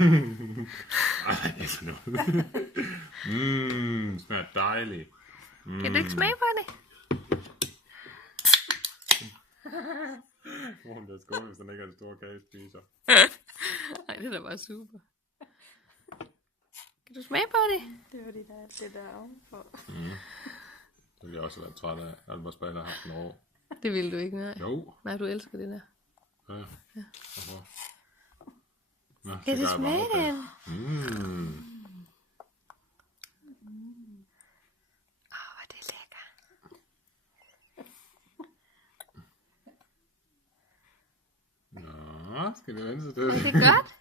Ej, det er sådan noget. Smager dejligt. Kan du ikke smage på det? Hun bliver skålet, hvis den ikke er en stor kagespiser. Nej, det er da bare super. Kan du smage på det? Det er fordi, der er alt det der ovenfor. Det ville jeg også have været træt af. Jeg ville bare spille haft en år. Det vil du ikke, nej. Jo. Nej, du elsker det der. Ja. Nå, Kan så det gør jeg bare smage okay. den? Hvor det er lækker. Nå, skal det vende sig til Er det godt?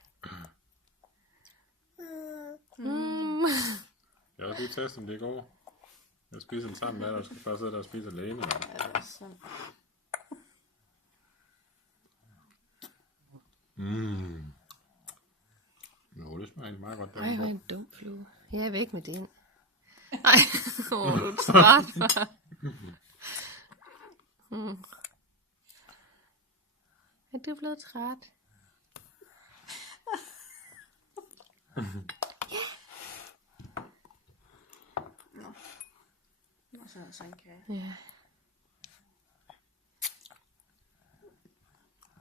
Jeg har lige testet, om det går. Jeg spiser den sammen med dig, og skal først sidde der og spise alene. Ja, det er sådan. Jo, det smager egentlig meget godt. Ej, hvor en dum flue. Jeg er væk med den. Ej, du er træt, far. Er du blevet træt? Nå, sådan kan jeg. Ja.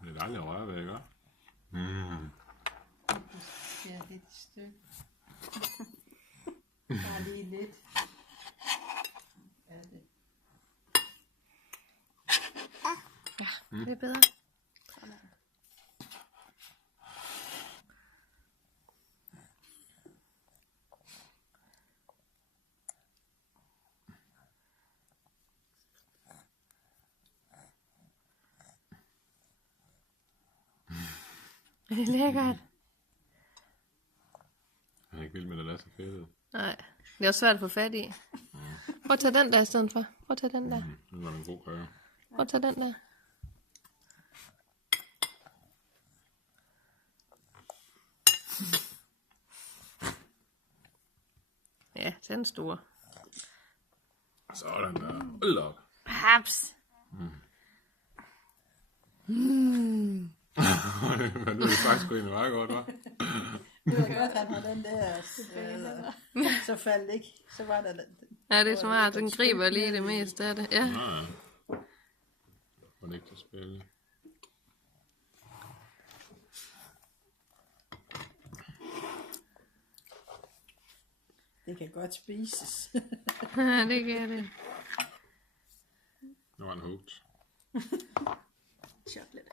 Det er dejligt at røre ved, ikke? Det er lidt stykke. Bare lige lidt. Ja, det. Ja, det er bedre. Er det lækkert? Jeg er ikke vild med, at det er så fedt. Nej, det er også svært at få fat i. Prøv at tage den der i stedet for. Prøv at tage den der. Det var en god kage. Prøv at tage den der. Ja, tag den store. Sådan der. Hold op. Haps. Men det er faktisk egentlig meget godt, hva'? Det var godt, han har den der. Så faldt ikke. Så var der den. Ja, det er smart. Den griber lige det meste af det. Ja. Nej. Var det ikke til at spille? Det kan godt spises. Det kan det. Nu var han hooked. Chocolate.